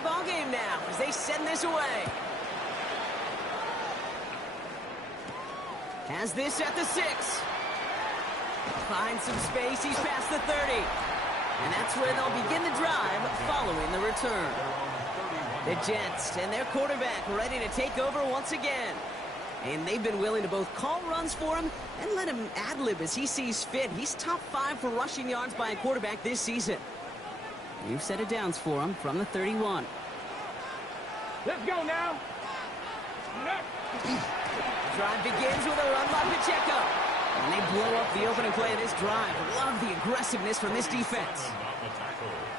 tie ball game now as they send this away. Has this at the 6. Finds some space. He's past the 30. And that's where they'll begin the drive following the return. The Jets and their quarterback ready to take over once again. And they've been willing to both call runs for him and let him ad-lib as he sees fit. He's top 5 for rushing yards by a quarterback this season. New set of downs for him from the 31. Let's go now. Drive begins with a run by Pacheco. And they blow up the opening play of this drive. Love the aggressiveness from this defense.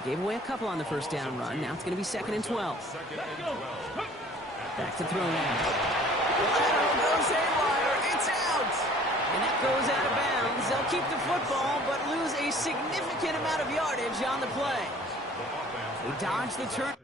Gave away a couple on the first down run. Now it's going to be 2nd and 12. Back to throw now. Goes haywire. It's out. And that goes out of bounds. They'll keep the football, but lose a significant amount of yardage on the play. They dodge the turn.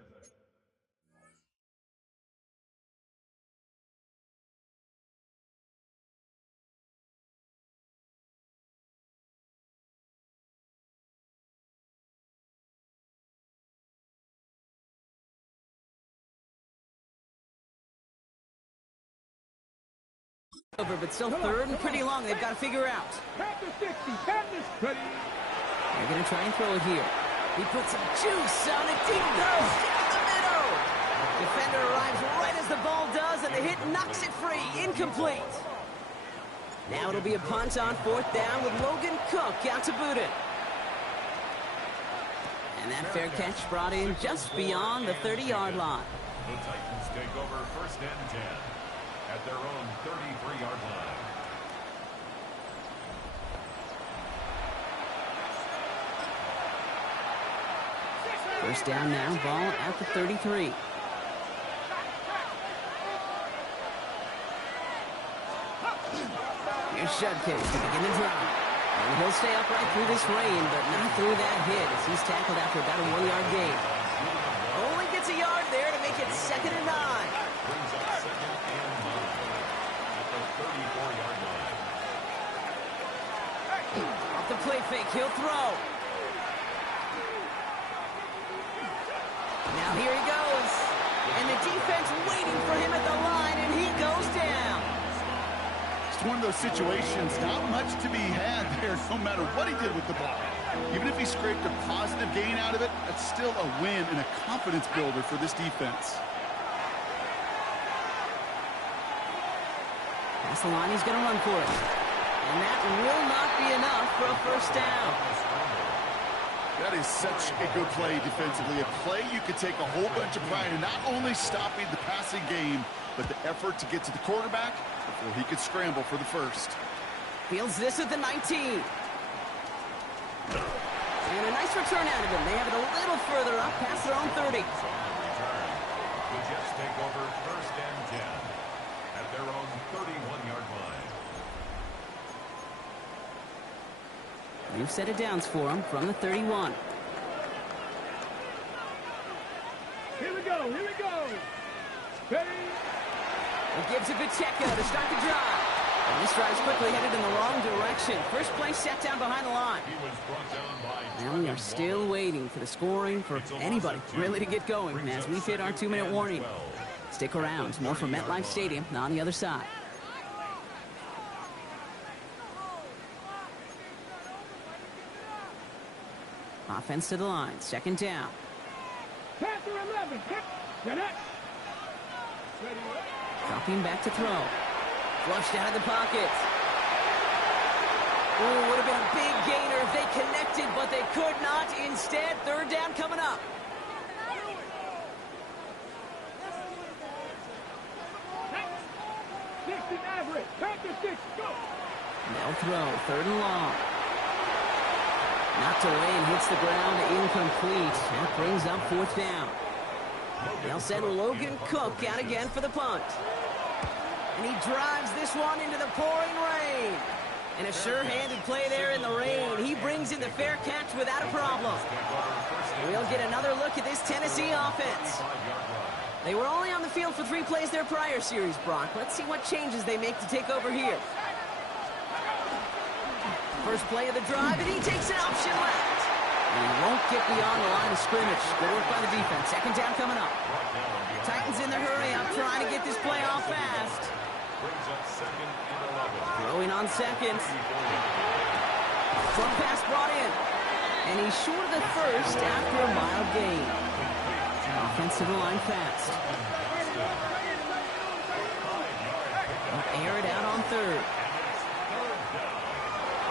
But still 3rd and pretty long. They've got to figure out. They're going to try and throw it here. He puts some juice on it. Deep throw down the middle. Defender arrives right as the ball does, and the hit knocks it free. Incomplete. Now it'll be a punt on 4th down with Logan Cook out to boot it. And that fair catch brought in just beyond the 30-yard line. The Titans take over 1st and 10 at their own 33-yard line. First down now, ball at the 33. Here's Shudkin to begin the drive. And he'll stay upright through this rain, but not through that hit as he's tackled after about a 1-yard gain. Only gets a yard there to make it 2nd and 9. Brings up 2nd and 9 at the 34-yard line. Off the play fake, he'll throw. Now here he goes. And the defense waiting for him at the line, and he goes down. It's one of those situations, not much to be had there, no matter what he did with the ball. Even if he scraped a positive gain out of it, that's still a win and a confidence builder for this defense. Past the line, he's going to run for it. And that will not be enough for a first down. That is such a good play defensively. A play you could take a whole bunch of pride in, not only stopping the passing game, but the effort to get to the quarterback before he could scramble for the first. Fields this at the 19. And a nice return out of him. They have it a little further up past their own 30. The Jets take over 1st and 10 at their own 31-yard line. New set of downs for him from the 31. Here we go. Ready? It gives it Pacheco to start the drive. And this drive's quickly headed in the wrong direction. First play set down behind the line. He was brought down by Now we are still waiting for the scoring for anybody really to get going as we hit our 2-minute warning. Stick around. More from MetLife Stadium on the other side. Offense to the line. 2nd down. Panther 11. Dropping back to throw. Flushed out of the pocket. Ooh, would have been a big gainer if they connected, but they could not. Instead, 3rd down coming up. They'll throw. 3rd and long. Knocked away and hits the ground. Incomplete. That brings up 4th down. They'll send Logan Cook out again for the punt. And he drives this one into the pouring rain. And a sure-handed play there in the rain. He brings in the fair catch without a problem. We'll get another look at this Tennessee offense. They were only on the field for 3 plays their prior series, Brock. Let's see what changes they make to take over here. First play of the drive, and he takes an option left. And he won't get beyond the line of scrimmage. Good work by the defense. Second down coming up. Titans in the hurry up, trying to get this play off fast. Throwing on second. Short pass brought in. And he's short of the first after a mild gain. Offense to the line fast. They'll air it out on third.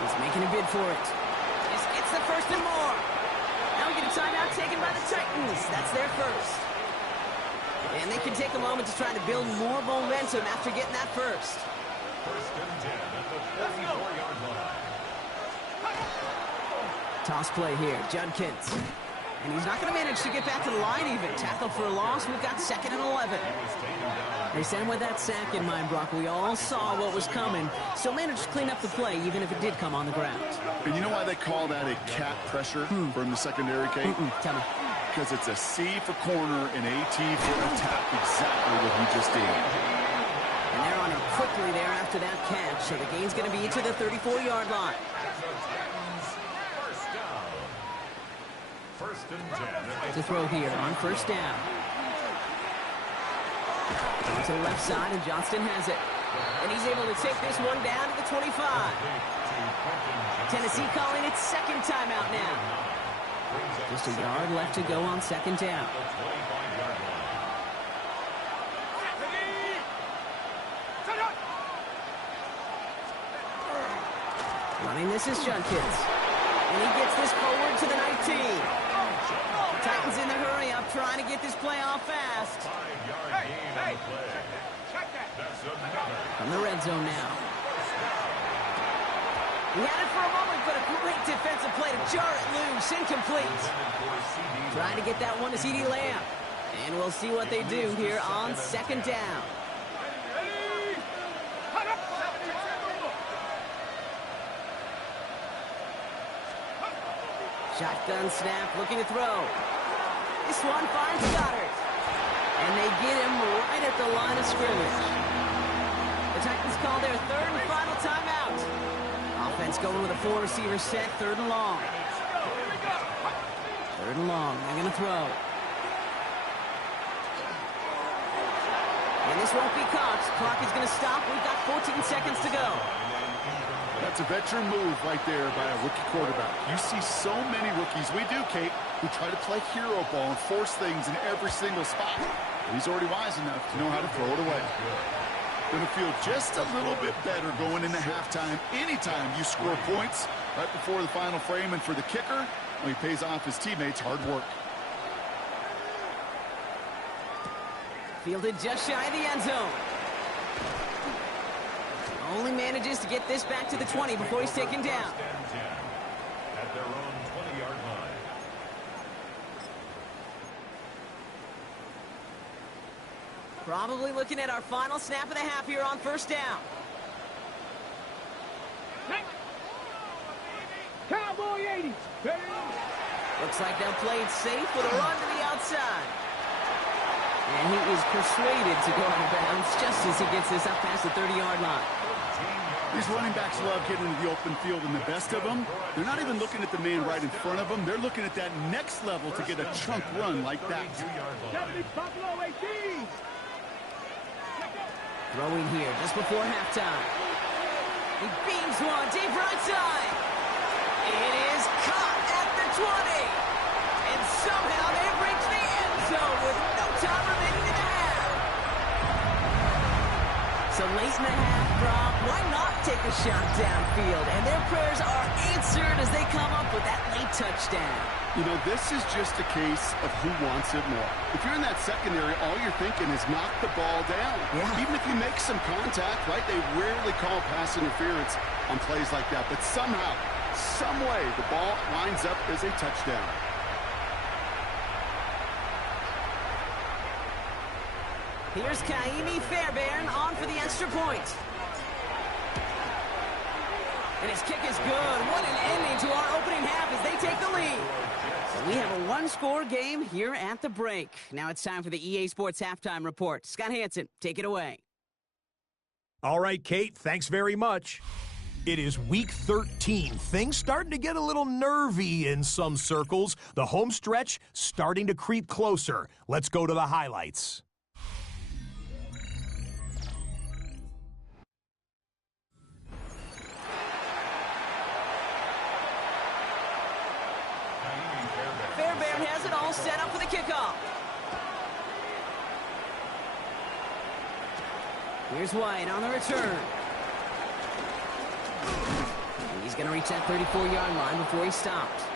He's making a bid for it. Just gets the first and more. Now we get a timeout taken by the Titans. That's their first. And they can take a moment to try to build more momentum after getting that first. First and 10 at the 44-yard line. Toss play here, Judkins. And he's not going to manage to get back to the line even. Tackle for a loss. We've got second and 11. They said with that sack in mind, Brock, we all saw what was coming. So managed to clean up the play, even if it did come on the ground. And you know why they call that a cat pressure from the secondary, Kate? Tell me. Because it's a C for corner and AT for attack. Exactly what he just did. And they're on it quickly there after that catch. So the gain's going to be to the 34-yard line. First and 10. To throw here on first down. To the left side, and Johnston has it. And he's able to take this one down to the 25. Tennessee calling its second timeout now. Just a yard left to go on second down. Running this is Judkins. And he gets this forward to the 19. Titans in the hurry up, trying to get this play off fast. 5-yard gain on the play. That's another. From the red zone now. He had it for a moment, but a great defensive play to jar it loose. Incomplete. Trying to get that one to CeeDee Lamb. And we'll see what they do here on second down. Shotgun snap, looking to throw. This one finds Goddard. And they get him right at the line of scrimmage. The Titans call their third and final timeout. Offense going with a 4-receiver set, third and long. Third and long, they're going to throw. And this won't be caught. Clock is going to stop. We've got 14 seconds to go. That's a veteran move right there by a rookie quarterback. You see so many rookies, we do, Kate, who try to play hero ball and force things in every single spot. But he's already wise enough to know how to throw it away. Going to feel just a little bit better going into halftime. Anytime you score points right before the final frame, and for the kicker, well, he pays off his teammates' hard work. Fielded just shy of the end zone. Only manages to get this back to the 20 before he's taken down. At their own 20-yard line. Probably looking at our final snap of the half here on first down. Cowboy 80. Looks like they'll play it safe with a run to the outside. And he is persuaded to go out of bounds just as he gets this up past the 30-yard line. These running backs love getting into the open field, and the best of them, they're not even looking at the man right in front of them. They're looking at that next level to get a chunk run like that. Buffalo 18. Throwing here just before halftime. He beams one deep right side. It is caught at the 20. And somehow they've reached the end zone with no time remaining in the half. So late in the half, Brock, why not take a shot downfield? And their prayers are answered as they come up with that late touchdown. You know, this is just a case of who wants it more. If you're in that secondary, all you're thinking is knock the ball down. Yeah. Even if you make some contact, right? They rarely call pass interference on plays like that. But somehow, some way, the ball winds up as a touchdown. Here's Kaimi Fairbairn on for the extra point. And his kick is good. What an ending to our opening half as they take the lead. So we have a one-score game here at the break. Now it's time for the EA Sports Halftime Report. Scott Hansen, take it away. All right, Kate, thanks very much. It is week 13. Things starting to get a little nervy in some circles. The home stretch starting to creep closer. Let's go to the highlights. Fairbairn has it all set up for the kickoff. Here's White on the return. He's going to reach that 34-yard line before he stops.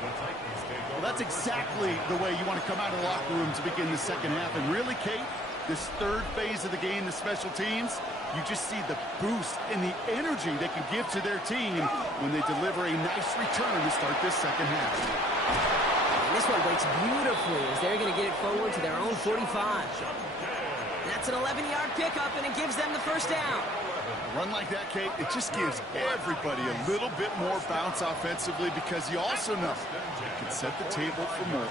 Well, that's exactly the way you want to come out of the locker room to begin the second half. And really, Kate, this third phase of the game, the special teams, you just see the boost and the energy they can give to their team when they deliver a nice return to start this second half. And this one breaks beautifully as they're going to get it forward to their own 45. That's an 11-yard pickup, and it gives them the first down. A run like that, Kate, it just gives everybody a little bit more bounce offensively because you also know it can set the table for more.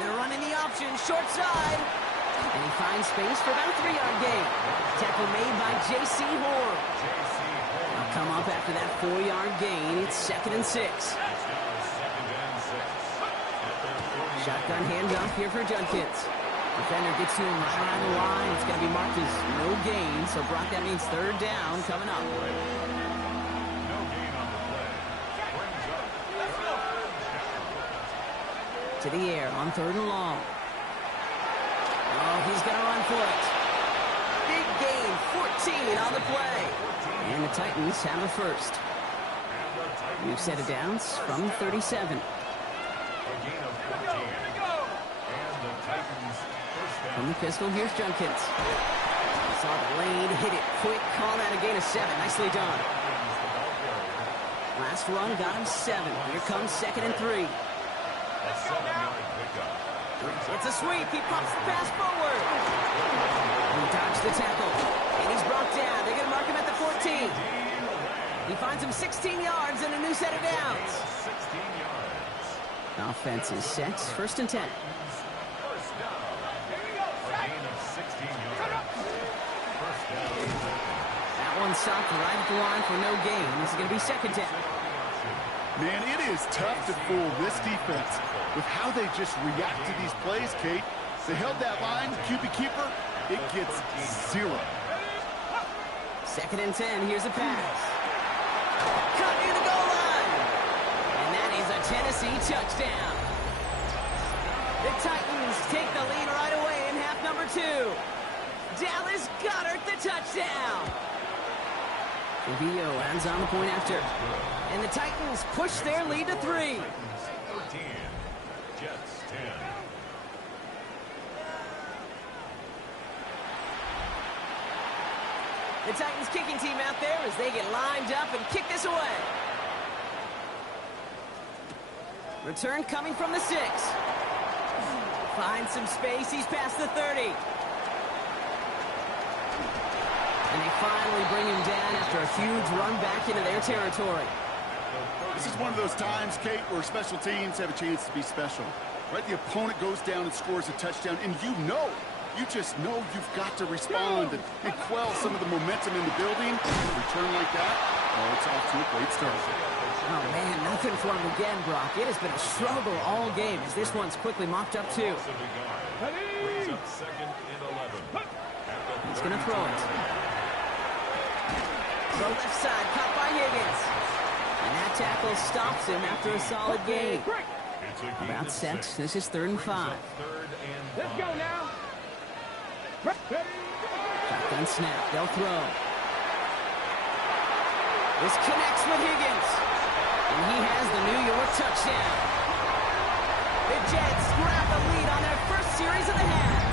They're running the option, short side. And he finds space for about a 3-yard gain. Tackle made by J.C. Horn. They'll come up after that 4-yard gain. It's 2nd and 6. Shotgun handoff here for Judkins. Defender gets to him right around the line. It's going to be marked as no gain. So, Brock, that means 3rd down coming up. No gain on the play. Brings up to the air on 3rd and long. Oh, he's going to run for it. Big gain, 14 on the play. And the Titans have a first. New set of downs from 37. a gain of 14. And the Titans first down. From the pistol, here's Judkins. Saw the lane, hit it quick, call that a gain of 7. Nicely done. Last run got him 7. Here comes 2nd and 3. A 7-yard pickup. It's a sweep. He pops the pass forward. He dodged the tackle. And he's brought down. They're going to mark him at the 14. He finds him 16 yards and a new set of downs. 16 yards. Offense is set. 1st and 10. First down. A gain of 16 yards. First down. That one stopped right at the line for no gain. This is going to be 2nd down. Man, it is tough to fool this defense with how they just react to these plays, Kate. They held that line, QB keeper, it gets 0. 2nd and 10. Here's a pass. Cut near the goal line. And that is a Tennessee touchdown. The Titans take the lead right away in half number 2. Dallas Goedert the touchdown. Trujillo ends on the point after. And the Titans push their lead to 3. 13. Jets 10. The Titans kicking team out there as they get lined up and kick this away. Return coming from the 6. Finds some space. He's past the 30. And they finally bring him down after a huge run back into their territory. This is one of those times, Kate, where special teams have a chance to be special. Right? The opponent goes down and scores a touchdown, and you just know you've got to respond and quell some of the momentum in the building. A return like that, oh, it's off to a great start. Oh, man, nothing for him again, Brock. It has been a struggle all game as this one's quickly mopped up, too. Brings up 2nd and 11. He's going to throw it. The left side, caught by Higgins. And that tackle stops him after a solid gain. It's a gain About of set. 6. This is 3rd and 5. 3rd and 5. Let's go now. Shotgun snap. They'll throw. This connects with Higgins. And he has the New York touchdown. The Jets grab the lead on their first series of the half.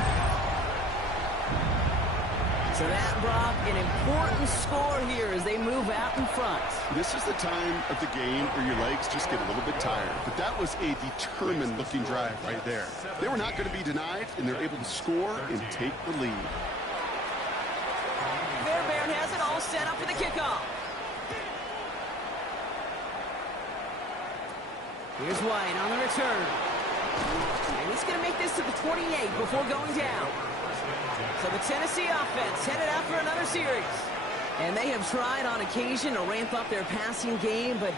So that, Brock, an important score here as they move out in front. This is the time of the game where your legs just get a little bit tired. But that was a determined-looking drive right there. They were not going to be denied, and they're able to score and take the lead. Fairbairn has it all set up for the kickoff. Here's White on the return. And he's going to make this to the 28 before going down. So the Tennessee offense headed out for another series. And they have tried on occasion to ramp up their passing game, but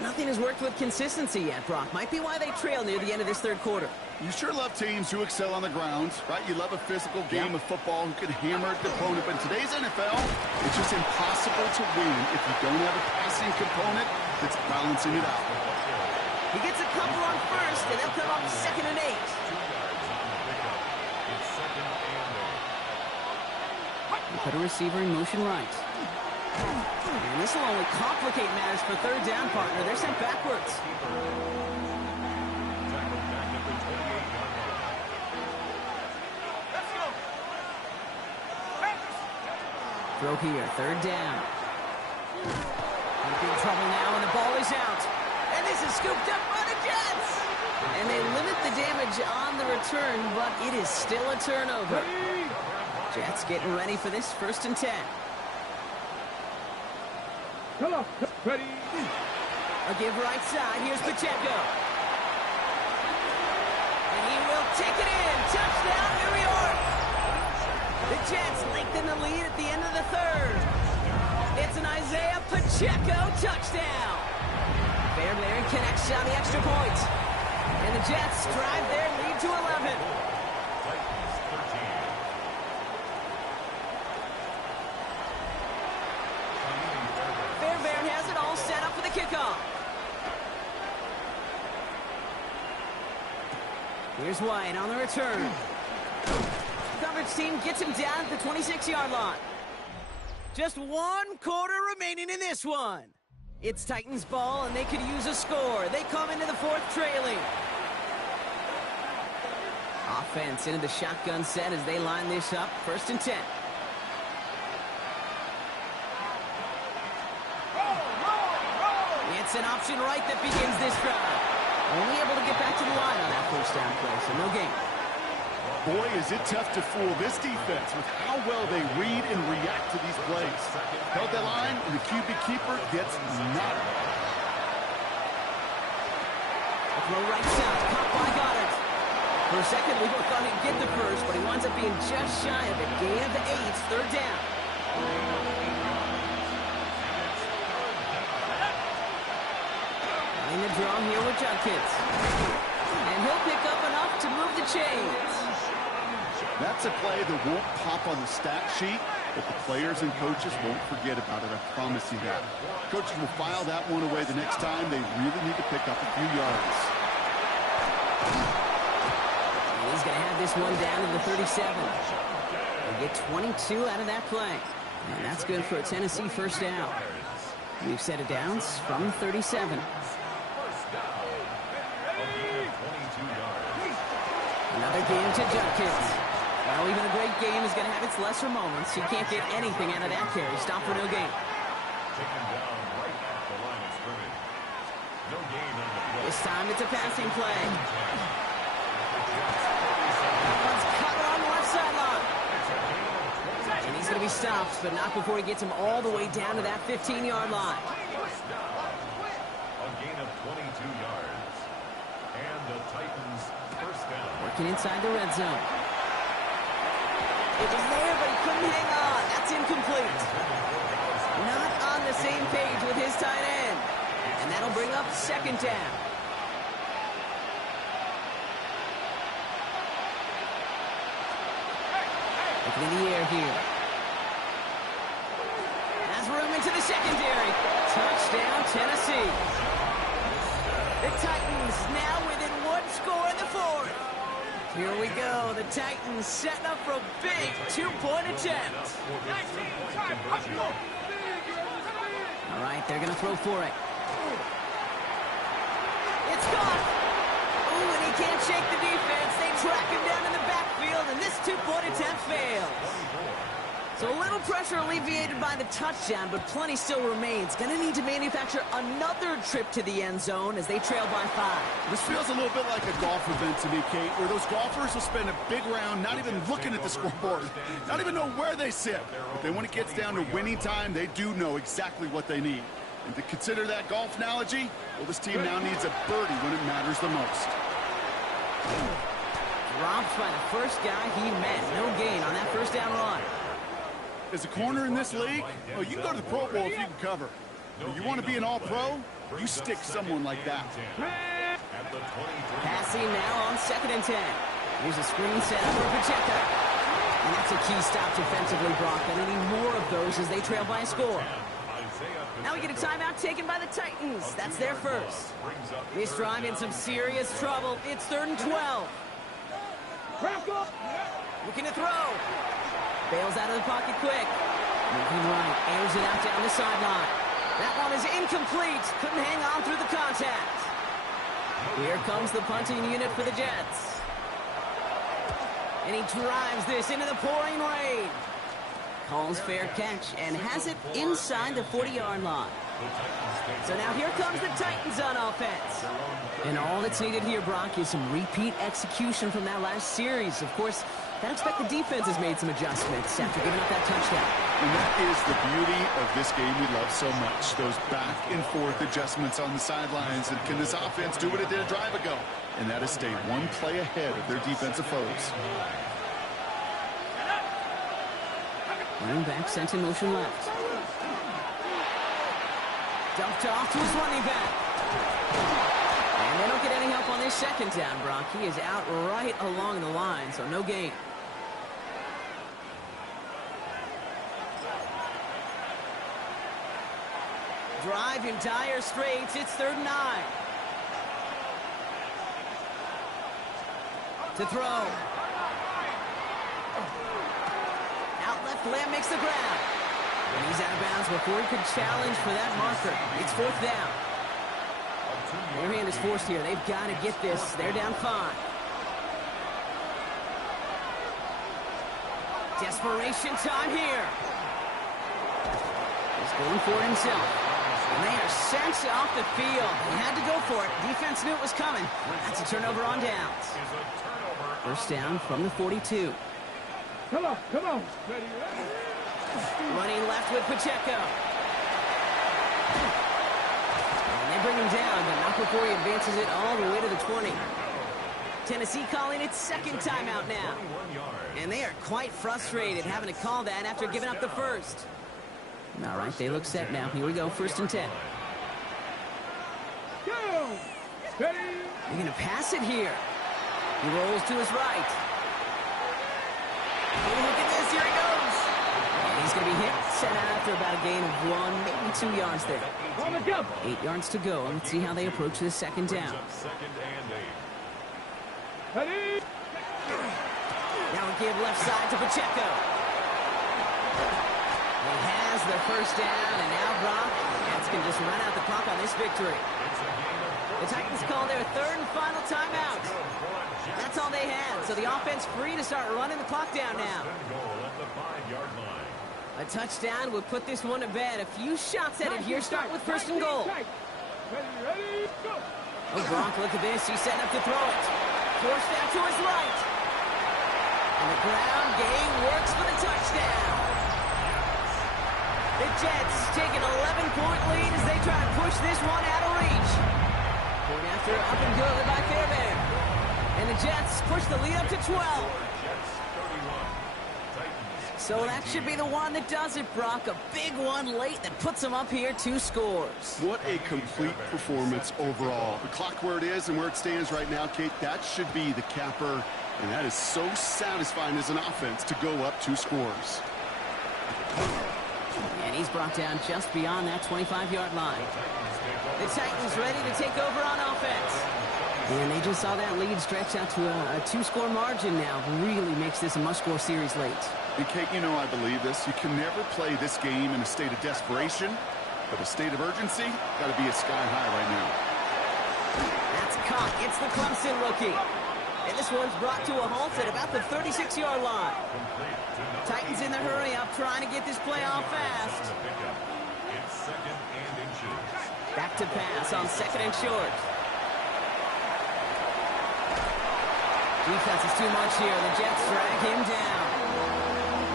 nothing has worked with consistency yet, Brock. Might be why they trail near the end of this third quarter. You sure love teams who excel on the ground, right? You love a physical game of football who can hammer the opponent. But in today's NFL, it's just impossible to win if you don't have a passing component that's balancing it out. He gets a couple on first, and they'll come up 2nd and 8. They put a receiver in motion right. And this will only complicate matters for third down, partner. They're sent backwards. Throw here, 3rd down. In big trouble now, and the ball is out. And this is scooped up by the Jets. And they limit the damage on the return, but it is still a turnover. Jets getting ready for this 1st and 10. Hello. Ready. A give right side. Here's Pacheco. And he will take it in. Touchdown, New York. The Jets lengthen the lead at the end of the 3rd. It's an Isaiah Pacheco touchdown. Fairbairn connects on the extra point. And the Jets drive their lead to 11. Fairbairn has it all set up for the kickoff. Here's White on the return. Coverage team gets him down at the 26-yard line. Just 1 quarter remaining in this one. It's Titans ball, and they could use a score. They come into the 4th trailing. Offense into the shotgun set as they line this up. 1st and 10. It's an option right that begins this drive. Only able to get back to the line on that 1st down play, so no gain. Boy, is it tough to fool this defense with how well they read and react to these plays. Held that line, and the QB keeper gets nothing. Throw right side, caught by Goddard. For a second, we both thought he'd get the first, but he winds up being just shy of a gain of 8, 3rd down. In the draw here with Judkins. And he'll pick up enough to move the chains. That's a play that won't pop on the stat sheet, but the players and coaches won't forget about it, I promise you that. Coaches will file that one away the next time they really need to pick up a few yards. And he's going to have this one down to the 37. They get 22 out of that play. And that's good for a Tennessee 1st down. We've set it down from 37. Another game to Judkins. Well, even a great game is going to have its lesser moments. He can't get anything out of that carry. Stop for no gain. This time it's a passing play. That one's cut on the left sideline. And he's going to be stopped, but not before he gets him all the way down to that 15-yard line. A gain of 22 yards. And the Titans 1st down. Working inside the red zone. It was there, but he couldn't hang on. That's incomplete. Not on the same page with his tight end. And that'll bring up 2nd down. Looking in the air here. Has room into the secondary. Touchdown, Tennessee. The Titans now within 1 score in the 4th. Here we go. The Titans setting up for a big 2-point attempt. All right, they're going to throw for it. It's gone. Ooh, and he can't shake the defense. They track him down in the backfield, and this 2-point attempt fails. So a little pressure alleviated by the touchdown, but plenty still remains. Going to need to manufacture another trip to the end zone as they trail by 5. This feels a little bit like a golf event to me, Kate, where those golfers will spend a big round not even looking at the scoreboard, not even know where they sit. But then when it gets down to winning time, they do know exactly what they need. And to consider that golf analogy, well, this team now needs a birdie when it matters the most. Dropped by the first guy he met. No gain on that 1st down run. As a corner in this league, oh, you can go to the Pro Bowl if you can cover. But you want to be an all-pro, you stick someone like that. Passing now on 2nd and 10. Here's a screen set up for Pacheco. And that's a key stop defensively, Brock. They're needing more of those as they trail by a score. Now we get a timeout taken by the Titans. That's their first. This drive in some serious trouble. It's 3rd and 12. Looking to throw. Bails out of the pocket quick. Moving right. Airs it out down the sideline. That one is incomplete. Couldn't hang on through the contact. Here comes the punting unit for the Jets. And he drives this into the pouring rain. Calls fair catch and has it inside the 40-yard line. So now here comes the Titans on offense. And all that's needed here, Brock, is some repeat execution from that last series. Of course, I expect the defense has made some adjustments after giving up that touchdown. And that is the beauty of this game we love so much. Those back and forth adjustments on the sidelines. And can this offense do what it did a drive ago? And that is stay one play ahead of their defensive foes. Running back sent in motion left. Dumped off to his running back. And they don't get any help on this 2nd down, Brock. He is out right along the line, so no gain. Drive in dire straits. It's 3rd and 9. To throw. Lamb makes the ground. And he's out of bounds before he could challenge for that marker. It's 4th down. Their hand is forced here. They've got to get this. They're down 5. Desperation time here. He's going for it himself. And they are sent off the field. They had to go for it. Defense knew it was coming. That's a turnover on downs. 1st down from the 42. Come on. Running left with Pacheco. And they bring him down, but not before he advances it all the way to the 20. Tennessee calling its 2nd timeout now. And they are quite frustrated having to call that after giving up the first. All right, they look set now. Here we go, 1st and 10. Go! Steady! They're going to pass it here. He rolls to his right. Oh, look at this. Here he goes. And he's going to be hit. Sent out after about a gain of 1, maybe 2 yards there. On the jump. 8 yards to go. Let's see how they approach this 2nd down. Ready? Now we give left side to Pacheco. He has the 1st down, and now Brock, the Jets can just run out the clock on this victory. The Titans call their 3rd and final timeout. That's all they had, so the offense free to start running the clock down now. A touchdown would put this one to bed. A few shots at it here, start with 1st and goal. Ready, go! Oh, Brock, look at this. He's setting up to throw it. Forced out to his right. And the ground game works for the touchdown. The Jets take an 11-point lead as they try to push this one out of reach. Going after up and good by Fairbairn. And the Jets push the lead up to 12. So that should be the one that does it, Brock. A big one late that puts them up here 2 scores. What a complete performance overall. The clock where it is and where it stands right now, Kate, that should be the capper. And that is so satisfying as an offense to go up 2 scores. And he's brought down just beyond that 25-yard line. The Titans ready to take over on offense. And they just saw that lead stretch out to a 2-score margin now. Really makes this a must-score series late. And Kate, you know I believe this. You can never play this game in a state of desperation, but a state of urgency got to be at sky high right now. That's caught. It's the Clemson rookie. And this one's brought to a halt at about the 36-yard line. Titans in the hurry up, trying to get this play off fast. Back to pass on 2nd and short. Defense is too much here. The Jets drag him down.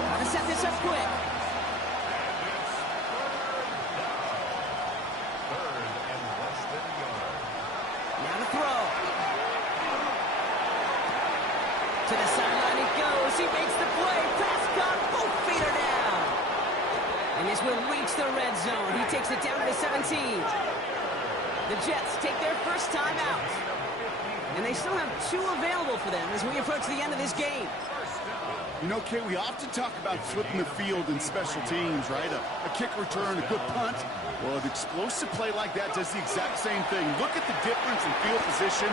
Got to set this up quick. Now to throw. To the sideline it goes. He makes the play. Pass caught. Both feet are down. And this will reach the red zone. He takes it down to the 17. The Jets take their first time out. And they still have 2 available for them as we approach the end of this game. You know, Kay, we often talk about flipping the field in special teams, right? A kick return, a good punt. Well, an explosive play like that does the exact same thing. Look at the difference in field position.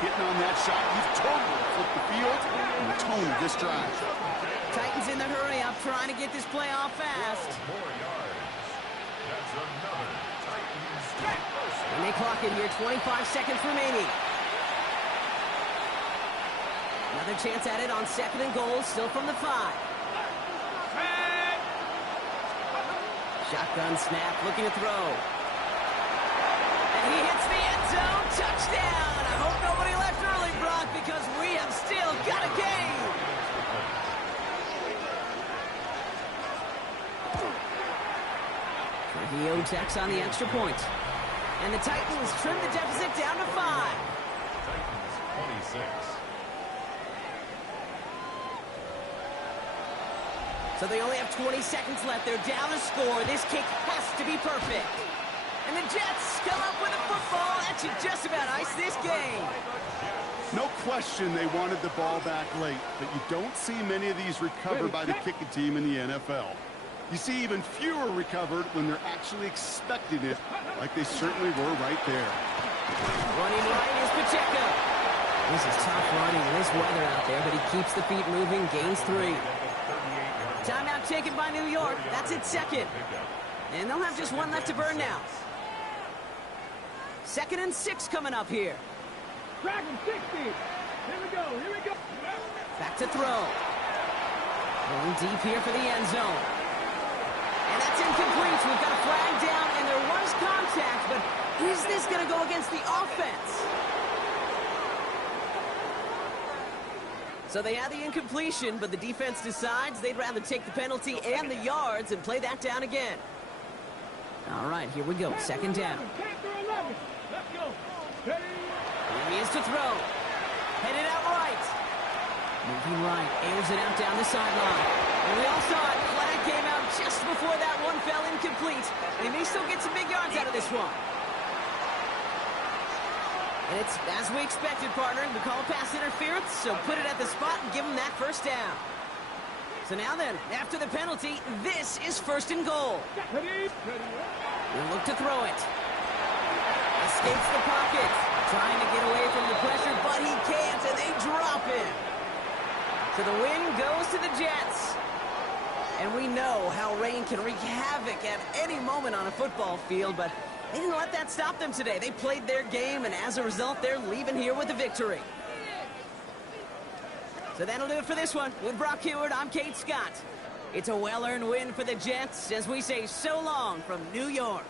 Hitting on that shot, you've totally flipped the field and the tone of this drive. Titans in the hurry-up, trying to get this play off fast. More yards. That's another Titans first. And they clock it here, 25 seconds remaining. Another chance at it on 2nd and goal, still from the 5. Shotgun snap, looking to throw. And he hits the end zone, touchdown! I hope nobody left early, Brock, because we have still got a game! Trujillo checks on the extra point. And the Titans trim the deficit down to 5. Titans 26. So they only have 20 seconds left. They're down to score. This kick has to be perfect. And the Jets come up with a football that should just about ice this game. No question they wanted the ball back late, but you don't see many of these recovered by the kicking team in the NFL. You see even fewer recovered when they're actually expecting it, like they certainly were right there. Running right is Pacheco. This is tough running in this weather out there, but he keeps the feet moving, gains 3. Timeout taken by New York. That's its 2nd. And they'll have just 1 left to burn now. 2nd and 6 coming up here. Dragon 60. Here we go. Back to throw. Going deep here for the end zone. And that's incomplete. We've got a flag down, and there was contact, but is this going to go against the offense? So they had the incompletion, but the defense decides they'd rather take the penalty and the yards and play that down again. All right, here we go. 2nd down. 10 through 11. Let's go. Ready? Here he is to throw. Headed out right. Moving right. Airs it out down the sideline. And we all saw it. Flag came out just before that one fell incomplete. They may still get some big yards out of this one. And it's as we expected, partner. We call pass interference, so put it at the spot and give them that first down. So now then, after the penalty, this is 1st and goal. Ready? We'll look to throw it. Escapes the pocket. Trying to get away from the pressure, but he can't, and they drop him. So the win goes to the Jets. And we know how rain can wreak havoc at any moment on a football field, but they didn't let that stop them today. They played their game, and as a result, they're leaving here with a victory. So that'll do it for this one. With Brock Huard, I'm Kate Scott. It's a well-earned win for the Jets as we say so long from New York.